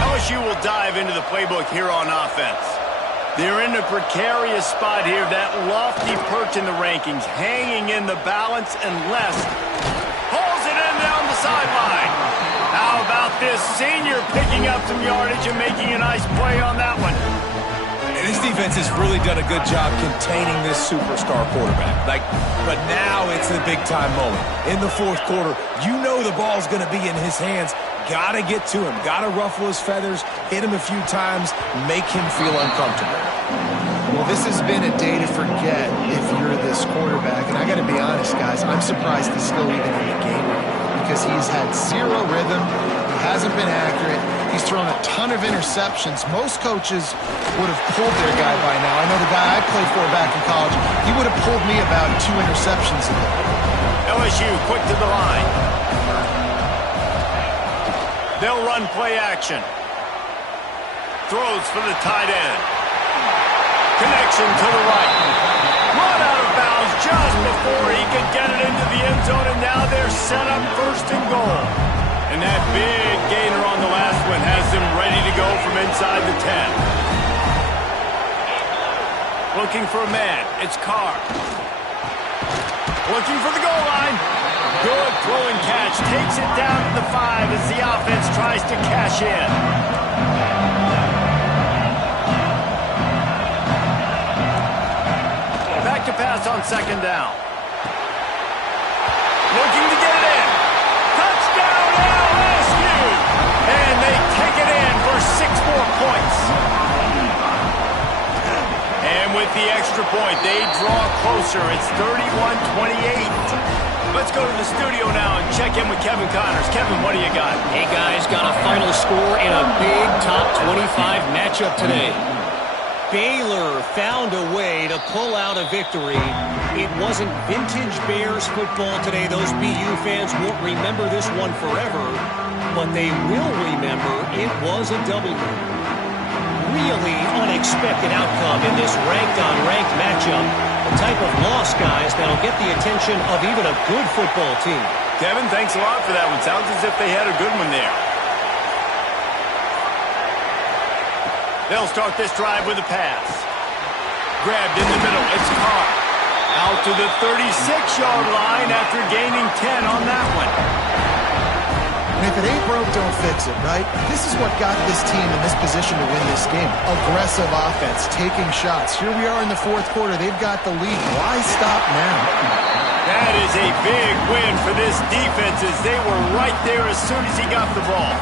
LSU will dive into the playbook here on offense. They're in a precarious spot here, that lofty perch in the rankings, hanging in the balance unless pulls it in down the sideline. How about this senior picking up some yardage and making a nice play on that one? This defense has really done a good job containing this superstar quarterback. But now it's the big-time moment. In the fourth quarter, you know the ball's going to be in his hands. Got to get to him. Got to ruffle his feathers, hit him a few times, make him feel uncomfortable. Well, this has been a day to forget if you're this quarterback. And I got to be honest, guys, I'm surprised he's still even in the game because he's had zero rhythm. He hasn't been accurate. He's thrown a ton of interceptions. Most coaches would have pulled their guy by now. I know the guy I played for back in college, he would have pulled me about 2 interceptions ago. LSU quick to the line. They'll run play action. Throws for the tight end. Connection to the right. Run out of bounds just before he could get it into the end zone, and now they're set up first and goal. And that big gainer on the last one has them ready to go from inside the 10. Looking for a man. It's Carr. Looking for the goal line. Good throw and catch. Takes it down to the 5 as the offense tries to cash in. Back to pass on second down. Looking to get it in. Touchdown LSU! And they take it in for 6 more points. And with the extra point, they draw closer. It's 31-28. Let's go to the studio now and check in with Kevin Connors. Kevin, what do you got? Hey, guys, got a final score in a big top 25 matchup today. Baylor found a way to pull out a victory. It wasn't vintage Bears football today. Those BU fans won't remember this one forever, but they will remember it was a W. Really unexpected outcome in this ranked-on-ranked matchup. The type of loss, guys, that'll get the attention of even a good football team. Kevin, thanks a lot for that one. Sounds as if they had a good one there. They'll start this drive with a pass. Grabbed in the middle. It's Carr. Out to the 36-yard line after gaining 10 on that one. And if it ain't broke, don't fix it, right? This is what got this team in this position to win this game. Aggressive offense, taking shots. Here we are in the fourth quarter. They've got the lead. Why stop now? That is a big win for this defense as they were right there as soon as he got the ball.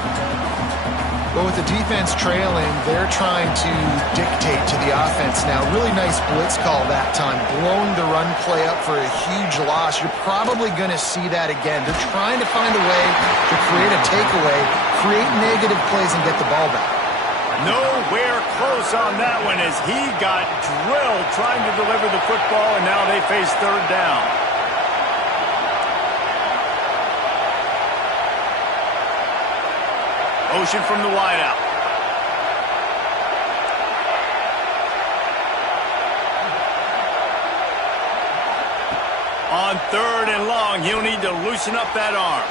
Well, with the defense trailing, they're trying to dictate to the offense now. Really nice blitz call that time, blowing the run play up for a huge loss. You're probably going to see that again. They're trying to find a way to create a takeaway, create negative plays, and get the ball back. Nowhere close on that one as he got drilled trying to deliver the football, and now they face third down. Motion from the wideout. On third and long, he'll need to loosen up that arm.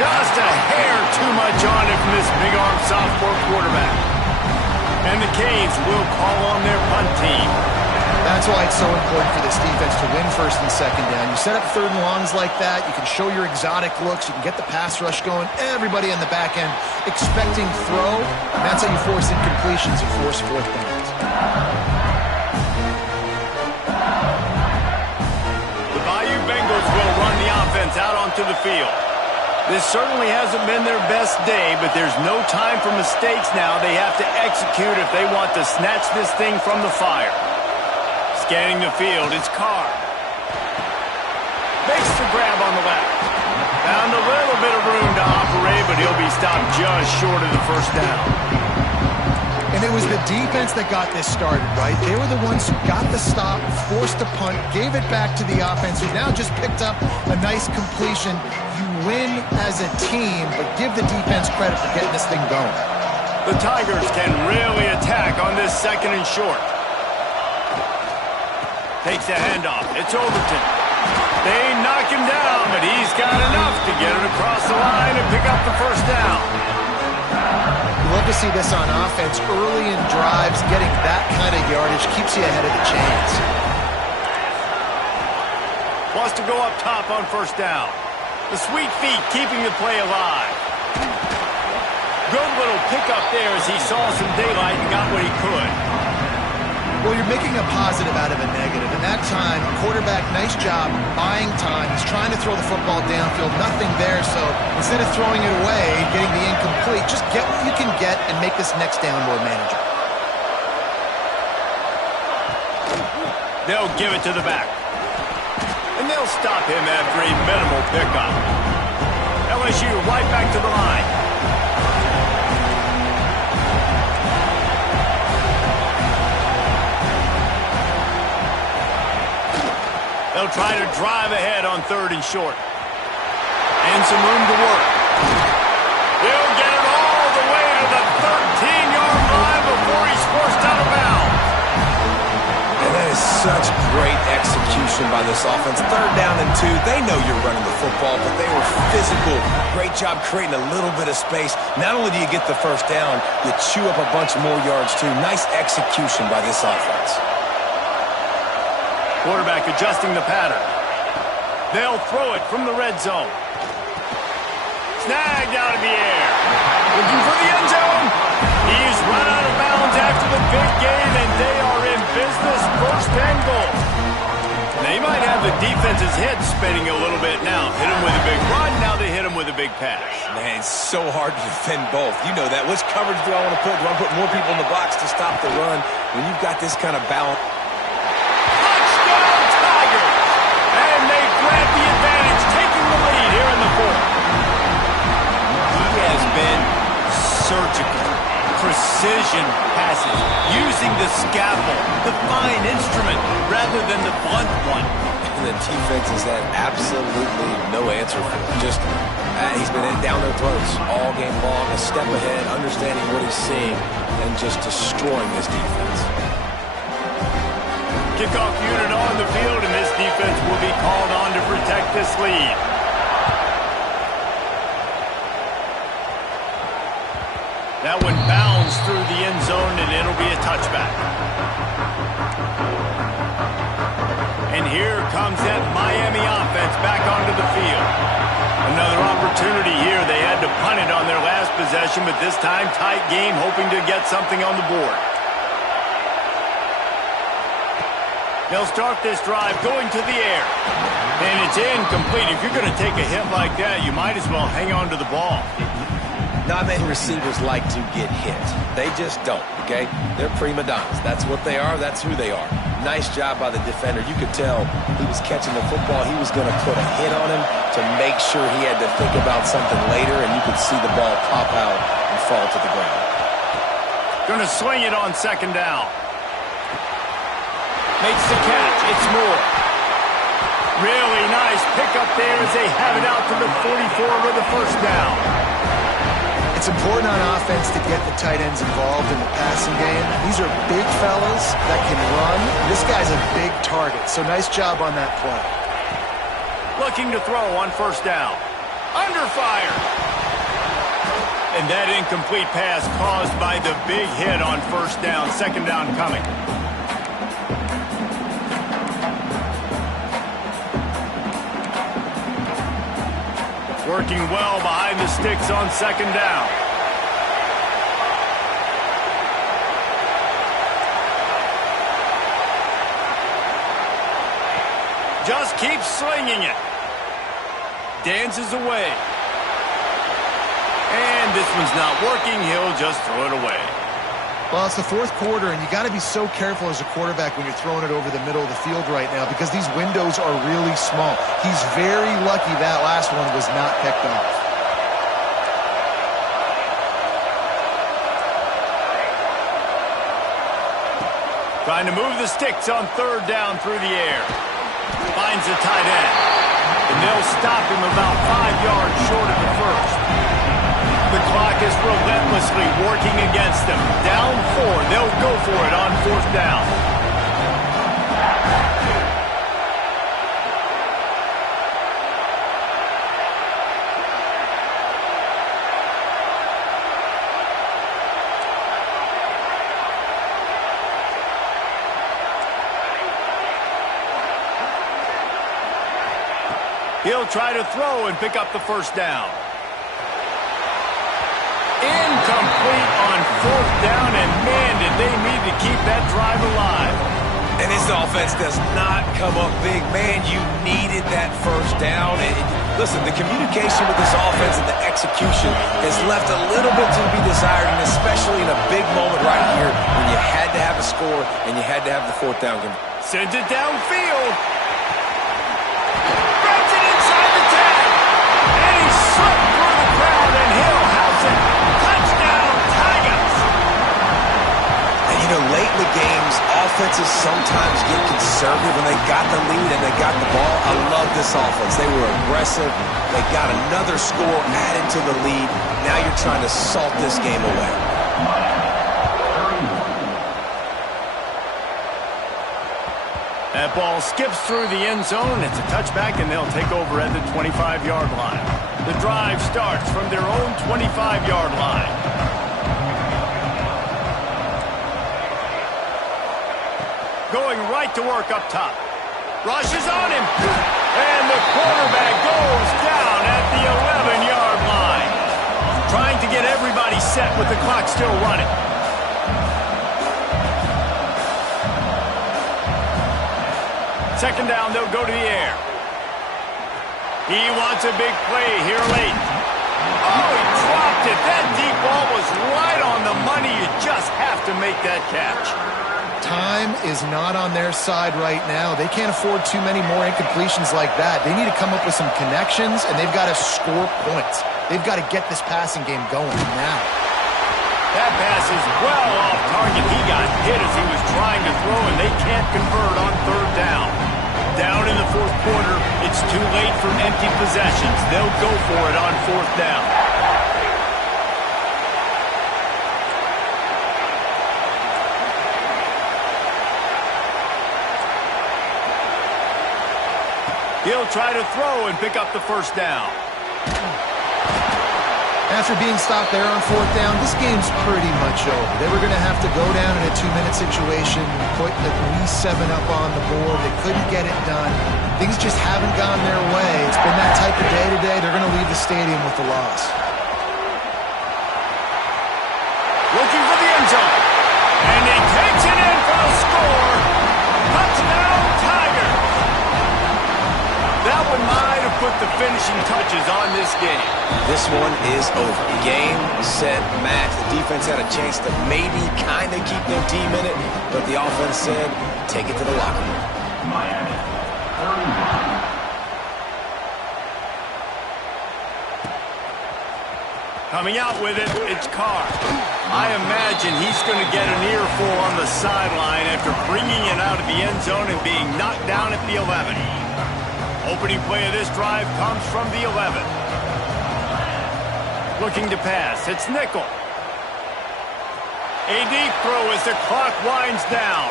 Just a hair too much on it from this big-arm sophomore quarterback. And the Canes will call on their punt team. That's why it's so important for this defense to win first and second down. You set up third and longs like that, you can show your exotic looks, you can get the pass rush going, everybody on the back end expecting throw, and that's how you force incompletions and force fourth downs. The Bayou Bengals will run the offense out onto the field. This certainly hasn't been their best day, but there's no time for mistakes now. They have to execute if they want to snatch this thing from the fire. Scanning the field, it's Carr. Makes the grab on the left. Found a little bit of room to operate, but he'll be stopped just short of the first down. And it was the defense that got this started, right? They were the ones who got the stop, forced a punt, gave it back to the offense, who now just picked up a nice completion. You win as a team, but give the defense credit for getting this thing going. The Tigers can really attack on this second and short. Takes the handoff. It's Overton. They knock him down, but he's got enough to get it across the line and pick up the first down. You love to see this on offense. Early in drives, getting that kind of yardage keeps you ahead of the chains. Wants to go up top on first down. The sweet feet keeping the play alive. Good little pickup there as he saw some daylight and got what he could. Well, you're making a positive out of a negative. And that time, quarterback, nice job buying time. He's trying to throw the football downfield. Nothing there, so instead of throwing it away, getting the incomplete, just get what you can get and make this next down more manageable. They'll give it to the back. And they'll stop him after a minimal pickup. LSU right back to the line. They'll try to drive ahead on third and short. And some room to work. They'll get it all the way to the 13-yard line before he's forced out of bounds. And that is such great execution by this offense. Third down and 2. They know you're running the football, but they were physical. Great job creating a little bit of space. Not only do you get the first down, you chew up a bunch more yards too. Nice execution by this offense. Quarterback adjusting the pattern. They'll throw it from the red zone. Snagged out of the air. Looking for the end zone. He's run out of bounds after the big gain, and they are in business. First and goal. They might have the defense's head spinning a little bit now. Hit him with a big run, now they hit him with a big pass. Man, it's so hard to defend both. You know that. Which coverage do I want to put? Do I want to put more people in the box to stop the run? When you've got this kind of balance. Grab the advantage, taking the lead here in the fourth. He has been surgical, precision passes, using the scaffold, the fine instrument, rather than the blunt one. And the defense has had absolutely no answer for him. Just, he's been down their throats all game long, a step ahead, understanding what he's seeing, and just destroying this defense. Kickoff unit on the field, and this defense will be called on to protect this lead. That one bounds through the end zone, and it'll be a touchback. And here comes that Miami offense back onto the field. Another opportunity here. They had to punt it on their last possession, but this time tight game, hoping to get something on the board. They'll start this drive going to the air. And it's incomplete. If you're going to take a hit like that, you might as well hang on to the ball. Not many receivers like to get hit. They just don't, okay? They're prima donnas. That's what they are. That's who they are. Nice job by the defender. You could tell he was catching the football. He was going to put a hit on him to make sure he had to think about something later, and you could see the ball pop out and fall to the ground. Going to swing it on second down. Makes the catch. It's Moore. Really nice pickup there as they have it out to the 44 with the first down. It's important on offense to get the tight ends involved in the passing game. These are big fellas that can run. This guy's a big target, so nice job on that play. Looking to throw on first down. Under fire. And that incomplete pass caused by the big hit on first down. Second down coming. Working well behind the sticks on second down. Just keeps slinging it. Dances away. And this one's not working. He'll just throw it away. Well, it's the fourth quarter, and you got to be so careful as a quarterback when you're throwing it over the middle of the field right now because these windows are really small. He's very lucky that last one was not picked off. Trying to move the sticks on third down through the air. Finds the tight end. And they'll stop him about 5 yards short of the first. The clock is relentlessly working against them. Down 4. They'll go for it on fourth down. He'll try to throw and pick up the first down. Incomplete on fourth down, and man, did they need to keep that drive alive. And this offense does not come up big. Man, you needed that first down. And listen, the communication with this offense and the execution has left a little bit to be desired, and especially in a big moment right here when you had to have a score and you had to have the fourth down. Sends it downfield. Grabs it inside the 10. And he's slipped through the crowd, and he'll house it. Touchdown, Tigers. And you know, late in the games, offenses sometimes get conservative when they got the lead and they got the ball. I love this offense. They were aggressive. They got another score added to the lead. Now you're trying to salt this game away. That ball skips through the end zone. It's a touchback, and they'll take over at the 25-yard line. The drive starts from their own 25-yard line. Going right to work up top. Rushes on him. And the quarterback goes down at the 11-yard line. Trying to get everybody set with the clock still running. Second down, they'll go to the air. He wants a big play here late. Oh, he dropped it. That deep ball was right on the money. You just have to make that catch. Time is not on their side right now. They can't afford too many more incompletions like that. They need to come up with some connections, and they've got to score points. They've got to get this passing game going now. That pass is well off target. He got hit as he was trying to throw, and they can't convert on third down. Down in the fourth quarter, it's too late for empty possessions. They'll go for it on fourth down. He'll try to throw and pick up the first down. After being stopped there on fourth down, this game's pretty much over. They were going to have to go down in a 2-minute situation, put at least 7 up on the board. They couldn't get it done. Things just haven't gone their way. It's been that type of day today. They're going to leave the stadium with the loss. Looking for the end zone. And he takes it in for a score. Touchdown, Tigers. That one might have put the finishing touches on this game. This one is over. Game, set, match. The defense had a chance to maybe kind of keep their team in it, but the offense said, take it to the locker room. Coming out with it, it's Carr. I imagine he's going to get an earful on the sideline after bringing it out of the end zone and being knocked down at the 11. Opening play of this drive comes from the 11. Looking to pass, it's Nickel. A deep throw as the clock winds down.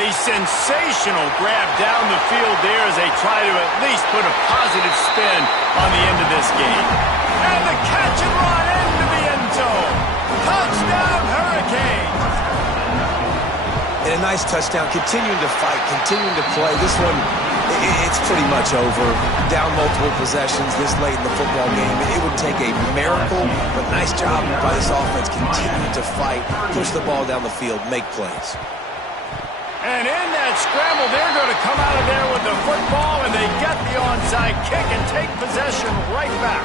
A sensational grab down the field there as they try to at least put a positive spin on the end of this game. And the catch and run into the end zone. Touchdown, Hurricanes. And a nice touchdown, continuing to fight, continuing to play. This one, it's pretty much over. Down multiple possessions this late in the football game. It would take a miracle, but nice job by this offense. Continue to fight, push the ball down the field, make plays. And in that scramble, they're going to come out of there with the football, and they get the onside kick and take possession right back.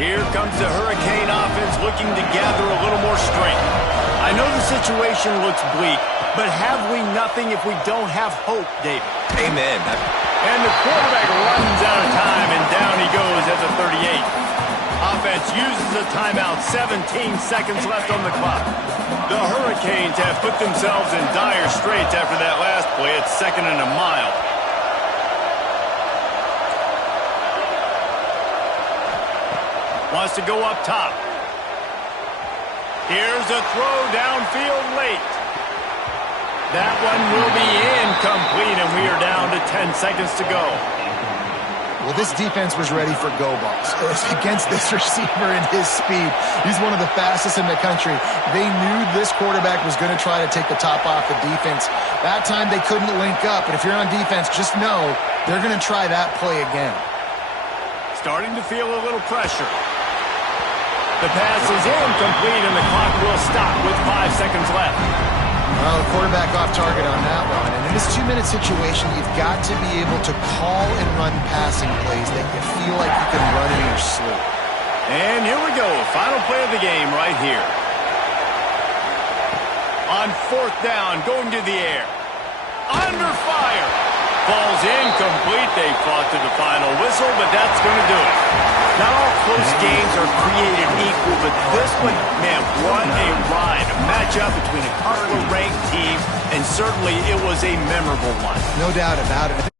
Here comes the Hurricane offense looking to gather a little more strength. I know the situation looks bleak, but have we nothing if we don't have hope, David? Amen. And the quarterback runs out of time, and down he goes at the 38. Offense uses a timeout, 17 seconds left on the clock. The Hurricanes have put themselves in dire straits after that last play. It's 2nd and a mile. Wants to go up top. Here's a throw downfield late. That one will be incomplete, and we are down to 10 seconds to go. Well, this defense was ready for go balls. Against this receiver and his speed, he's one of the fastest in the country. They knew this quarterback was going to try to take the top off the defense. That time they couldn't link up, but if you're on defense, just know they're going to try that play again. Starting to feel a little pressure. The pass is incomplete, and the clock will stop with 5 seconds left. Well, the quarterback off target on that one. And in this 2-minute situation, you've got to be able to call and run passing plays that you feel like you can run in your sleep. And here we go. Final play of the game right here. On 4th down, going to the air. Under fire. Falls incomplete. They fought to the final whistle, but that's going to do it. Not all close games are created equal, but this one, man, what a ride. A matchup between a Colorado-ranked team, and certainly it was a memorable one. No doubt about it.